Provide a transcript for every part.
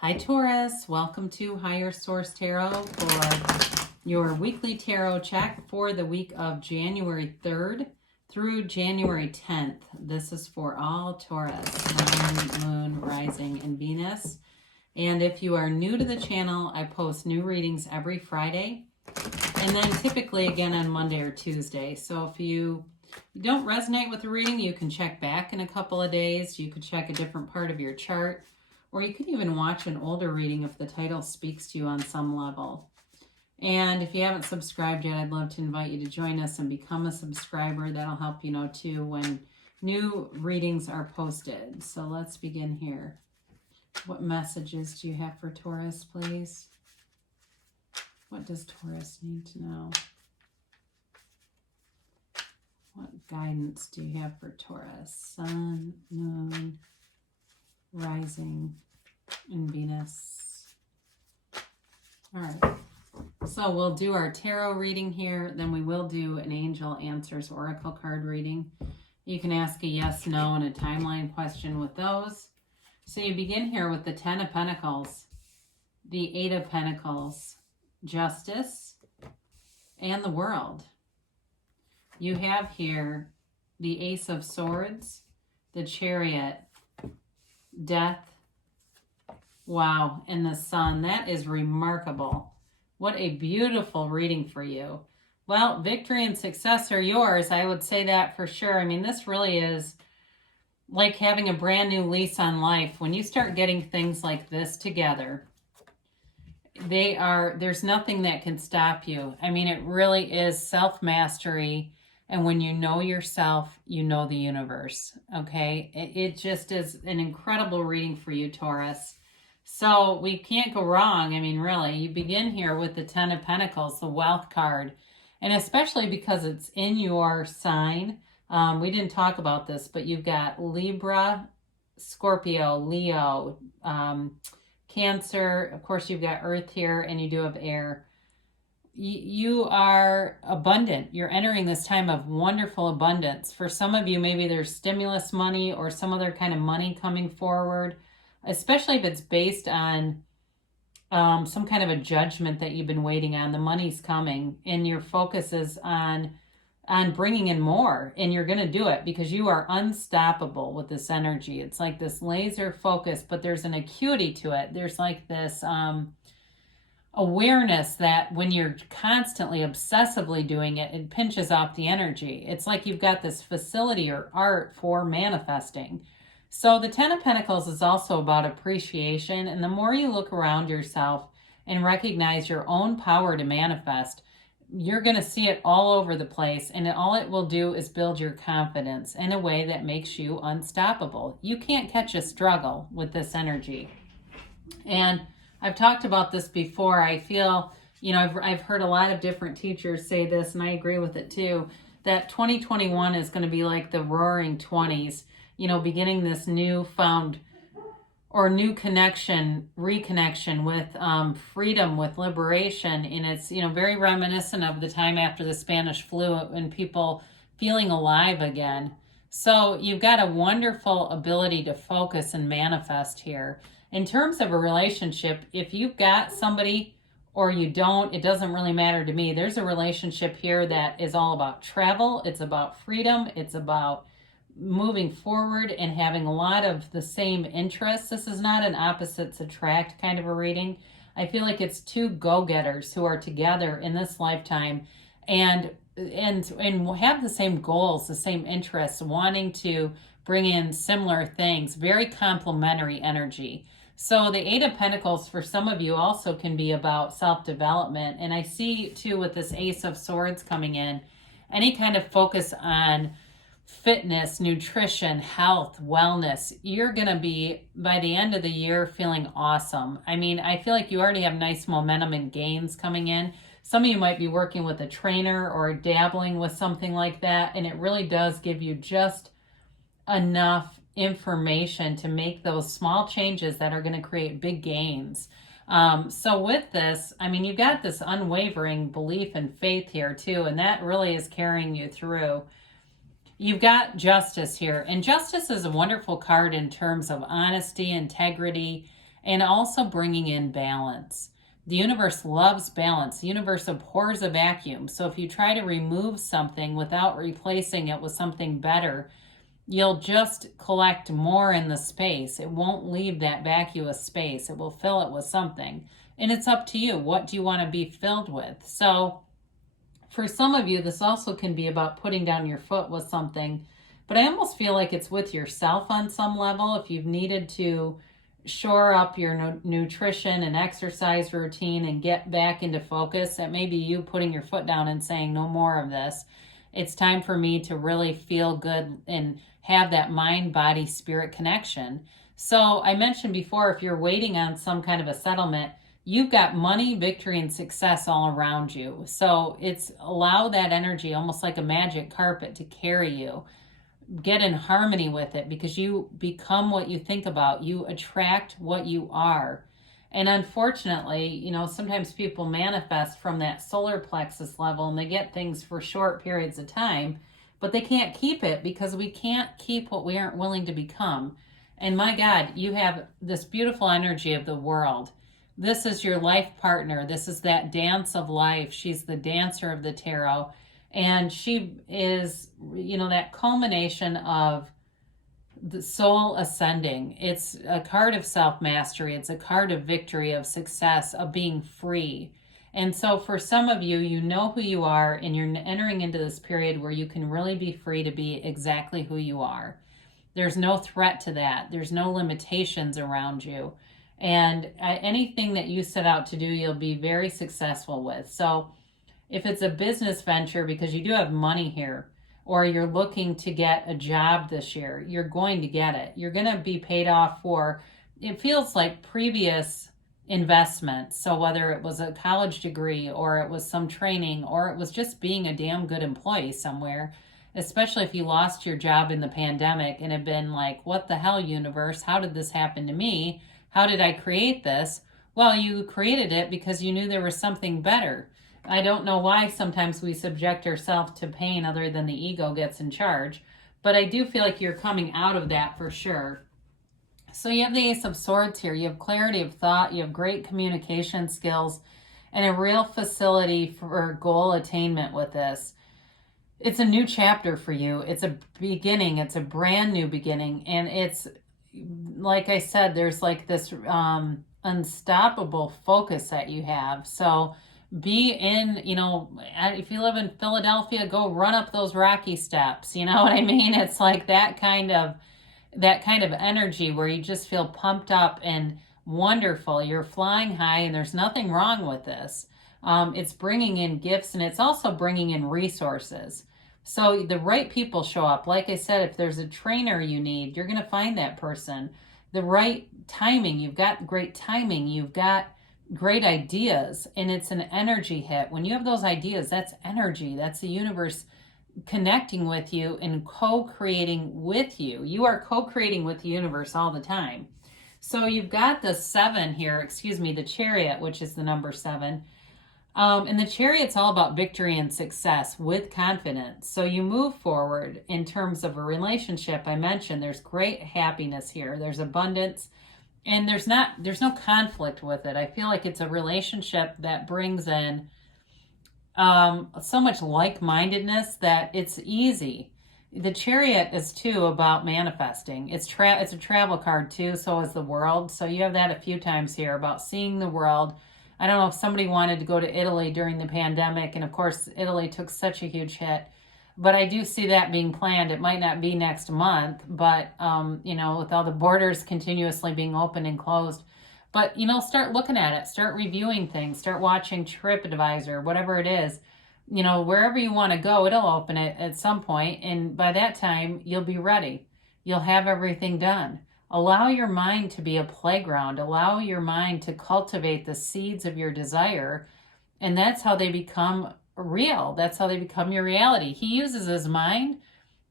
Hi Taurus, welcome to Higher Source Tarot for your weekly tarot check for the week of January 3rd through January 10th. This is for all Taurus, Sun, Moon, Rising, and Venus. And if you are new to the channel, I post new readings every Friday and then typically again on Monday or Tuesday. So if you don't resonate with the reading, you can check back in a couple of days. You could check a different part of your chart. Or you could even watch an older reading if the title speaks to you on some level. And if you haven't subscribed yet, I'd love to invite you to join us and become a subscriber. That'll help you know too when new readings are posted. So let's begin here. What messages do you have for Taurus, please? What does Taurus need to know? What guidance do you have for Taurus? Sun, Moon, Rising, and Venus. All right, so we'll do our tarot reading here, then we will do an Angel Answers Oracle card reading. You can ask a yes, no, and a timeline question with those. So you begin here with the 10 of Pentacles, the 8 of Pentacles, Justice, and the World. You have here the Ace of Swords, the Chariot, Death, wow, and the Sun. That is remarkable. What a beautiful reading for you. Well, victory and success are yours. I would say that for sure. I mean, this really is like having a brand new lease on life. When you start getting things like this together, there's nothing that can stop you. I mean, it really is self-mastery. And when you know yourself, you know the universe, okay? It just is an incredible reading for you, Taurus. So we can't go wrong. I mean, really, you begin here with the 10 of Pentacles, the Wealth card. And especially because it's in your sign. We didn't talk about this, but you've got Libra, Scorpio, Leo, Cancer. Of course, you've got Earth here, and you do have air. You are abundant. You're entering this time of wonderful abundance. For some of you, maybe there's stimulus money or some other kind of money coming forward, especially if it's based on some kind of a judgment that you've been waiting on. The money's coming, and your focus is on bringing in more, and you're going to do it because you are unstoppable with this energy. It's like this laser focus, but there's an acuity to it. There's like this awareness that when you're constantly obsessively doing it, it pinches off the energy. It's like you've got this facility or art for manifesting. So the 10 of Pentacles is also about appreciation. And the more you look around yourself and recognize your own power to manifest, you're going to see it all over the place. And all it will do is build your confidence in a way that makes you unstoppable. You can't catch a struggle with this energy. And I've talked about this before. I feel, you know, I've heard a lot of different teachers say this, and I agree with it too, that 2021 is going to be like the roaring 20s, you know, beginning this newfound or new connection, reconnection with freedom, with liberation. And it's, you know, very reminiscent of the time after the Spanish flu and people feeling alive again. So you've got a wonderful ability to focus and manifest here. In terms of a relationship, if you've got somebody or you don't, it doesn't really matter to me. There's a relationship here that is all about travel. It's about freedom. It's about moving forward and having a lot of the same interests. This is not an opposites attract kind of a reading. I feel like it's two go-getters who are together in this lifetime and have the same goals, the same interests, wanting to bring in similar things, very complementary energy. So the 8 of Pentacles for some of you also can be about self-development. And I see too with this Ace of Swords coming in, any kind of focus on fitness, nutrition, health, wellness. You're going to be, by the end of the year, feeling awesome. I mean, I feel like you already have nice momentum and gains coming in. Some of you might be working with a trainer or dabbling with something like that. And it really does give you just enough information to make those small changes that are going to create big gains. So with this, I mean, you've got this unwavering belief and faith here too, and that really is carrying you through. You've got Justice here, and Justice is a wonderful card in terms of honesty, integrity, and also bringing in balance. The universe loves balance. The universe abhors a vacuum. So if you try to remove something without replacing it with something better, you'll just collect more in the space. It won't leave that vacuous space. It will fill it with something. And it's up to you. What do you want to be filled with? So for some of you, this also can be about putting down your foot with something. But I almost feel like it's with yourself on some level. If you've needed to shore up your nutrition and exercise routine and get back into focus, that may be you putting your foot down and saying, no more of this. It's time for me to really feel good and have that mind, body, spirit connection. So I mentioned before, if you're waiting on some kind of a settlement, you've got money, victory, and success all around you. So it's allow that energy, almost like a magic carpet, to carry you. Get in harmony with it, because you become what you think about. You attract what you are. And unfortunately, sometimes people manifest from that solar plexus level and they get things for short periods of time, but they can't keep it because we can't keep what we aren't willing to become. And my God, you have this beautiful energy of the world. This is your life partner. This is that dance of life. She's the dancer of the tarot. And she is, that culmination of the soul ascending. It's a card of self-mastery. It's a card of victory, of success, of being free. And so for some of you, you know who you are, and you're entering into this period where you can really be free to be exactly who you are. There's no threat to that. There's no limitations around you. And anything that you set out to do, you'll be very successful with. So if it's a business venture, because you do have money here, or you're looking to get a job this year, you're going to get it. You're going to be paid off for, it feels like, previous investments. So whether it was a college degree, or it was some training, or it was just being a damn good employee somewhere, especially if you lost your job in the pandemic and have been like, what the hell, universe? How did this happen to me? How did I create this? Well, you created it because you knew there was something better. I don't know why sometimes we subject ourselves to pain other than the ego gets in charge, but I do feel like you're coming out of that for sure. So you have the Ace of Swords here. You have clarity of thought. You have great communication skills and a real facility for goal attainment with this. It's a new chapter for you. It's a beginning. It's a brand new beginning. And it's, like I said, there's like this unstoppable focus that you have. So be in, if you live in Philadelphia, go run up those rocky steps. You know what I mean? It's like that kind of energy where you just feel pumped up and wonderful. You're flying high, and there's nothing wrong with this. It's bringing in gifts, and it's also bringing in resources. So the right people show up. Like I said, if there's a trainer you need, you're going to find that person. The right timing. You've got great timing. You've got great ideas, and it's an energy hit. When you have those ideas, that's energy. That's the universe connecting with you and co-creating with you. You are co-creating with the universe all the time. So you've got the 7 here, the Chariot, which is the number 7. And the Chariot's all about victory and success with confidence. So you move forward in terms of a relationship. I mentioned there's great happiness here. There's abundance. And there's no conflict with it. I feel like it's a relationship that brings in so much like-mindedness that it's easy. The Chariot is too about manifesting. It's a travel card too, so is the World. So you have that a few times here about seeing the world. I don't know if somebody wanted to go to Italy during the pandemic, and of course Italy took such a huge hit. But I do see that being planned. It might not be next month, but, with all the borders continuously being open and closed. But, start looking at it. Start reviewing things. Start watching TripAdvisor, whatever it is. Wherever you want to go, it'll open it at some point. And by that time, you'll be ready. You'll have everything done. Allow your mind to be a playground. Allow your mind to cultivate the seeds of your desire. And that's how they become real. That's how they become your reality. He uses his mind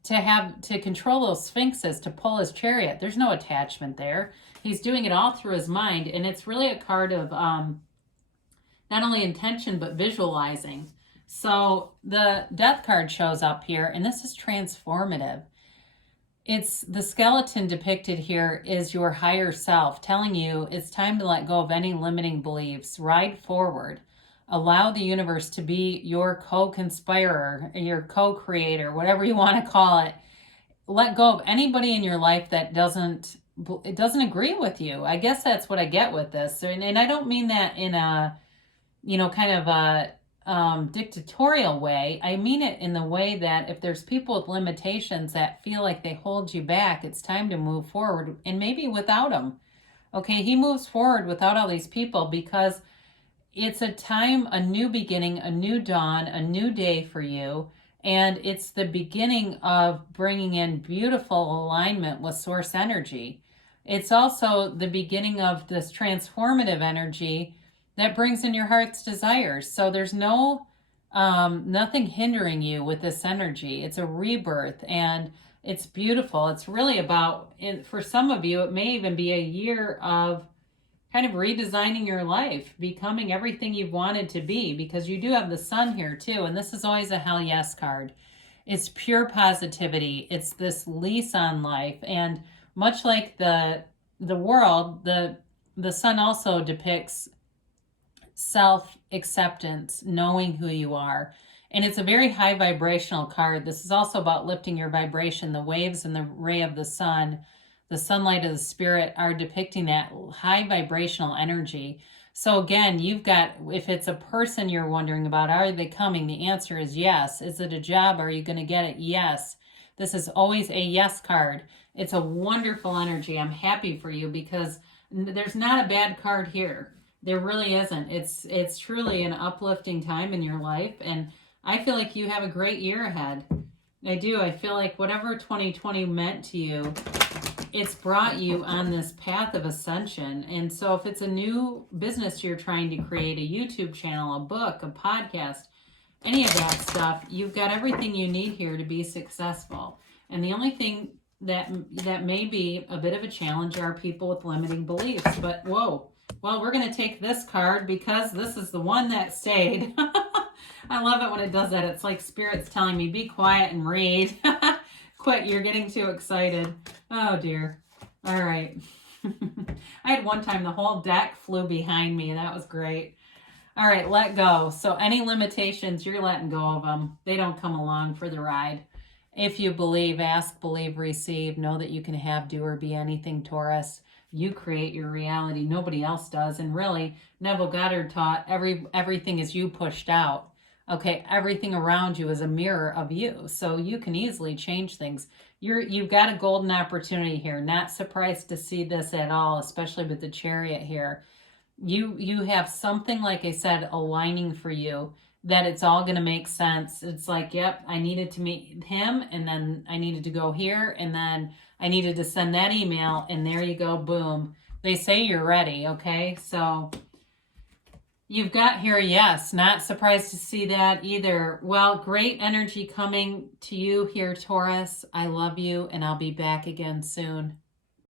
to control those sphinxes, to pull his chariot. There's no attachment there. He's doing it all through his mind, and it's really a card of not only intention but visualizing. So the Death card shows up here, and this is transformative. It's the skeleton depicted here is your higher self telling you it's time to let go of any limiting beliefs. Ride forward. Allow the universe to be your co-conspirer, your co-creator, whatever you want to call it. Let go of anybody in your life that doesn't agree with you. I guess that's what I get with this. And I don't mean that in a, kind of a dictatorial way. I mean it in the way that if there's people with limitations that feel like they hold you back, it's time to move forward, and maybe without them. Okay, he moves forward without all these people because it's a time, a new beginning, a new dawn, a new day for you. And it's the beginning of bringing in beautiful alignment with source energy. It's also the beginning of this transformative energy that brings in your heart's desires. So there's nothing hindering you with this energy. It's a rebirth, and it's beautiful. It's really about, for some of you, it may even be a year of kind of redesigning your life, becoming everything you've wanted to be, because you do have the sun here too. And this is always a hell yes card. It's pure positivity. It's this lease on life. And much like the world, the sun also depicts self-acceptance, knowing who you are. And it's a very high vibrational card. This is also about lifting your vibration. The waves and the ray of the sun, the sunlight of the spirit, are depicting that high vibrational energy. So again, you've got, if it's a person you're wondering about, are they coming? The answer is yes. Is it a job? Are you going to get it? Yes. This is always a yes card. It's a wonderful energy. I'm happy for you because there's not a bad card here. There really isn't. It's truly an uplifting time in your life. And I feel like you have a great year ahead. I do. I feel like whatever 2020 meant to you, it's brought you on this path of ascension. And so if it's a new business you're trying to create, a YouTube channel, a book, a podcast, any of that stuff, you've got everything you need here to be successful. And the only thing that may be a bit of a challenge are people with limiting beliefs. But whoa, well, we're going to take this card because this is the one that stayed. I love it when it does that. It's like Spirit's telling me, be quiet and read. Quit, you're getting too excited. Oh dear. All right. I had one time the whole deck flew behind me. That was great. All right, let go. So any limitations, you're letting go of them. They don't come along for the ride. If you believe, ask, believe, receive. Know that you can have, do, or be anything, Taurus. You create your reality. Nobody else does. And really, Neville Goddard taught everything is you pushed out. Okay, everything around you is a mirror of you. So you can easily change things. You've got a golden opportunity here. Not surprised to see this at all, especially with the Chariot here. You have something, like I said, aligning for you, that it's all going to make sense. It's like, yep, I needed to meet him, and then I needed to go here, and then I needed to send that email, and there you go, boom. They say you're ready, okay? So you've got here, yes, not surprised to see that either. Well, great energy coming to you here, Taurus. I love you, and I'll be back again soon.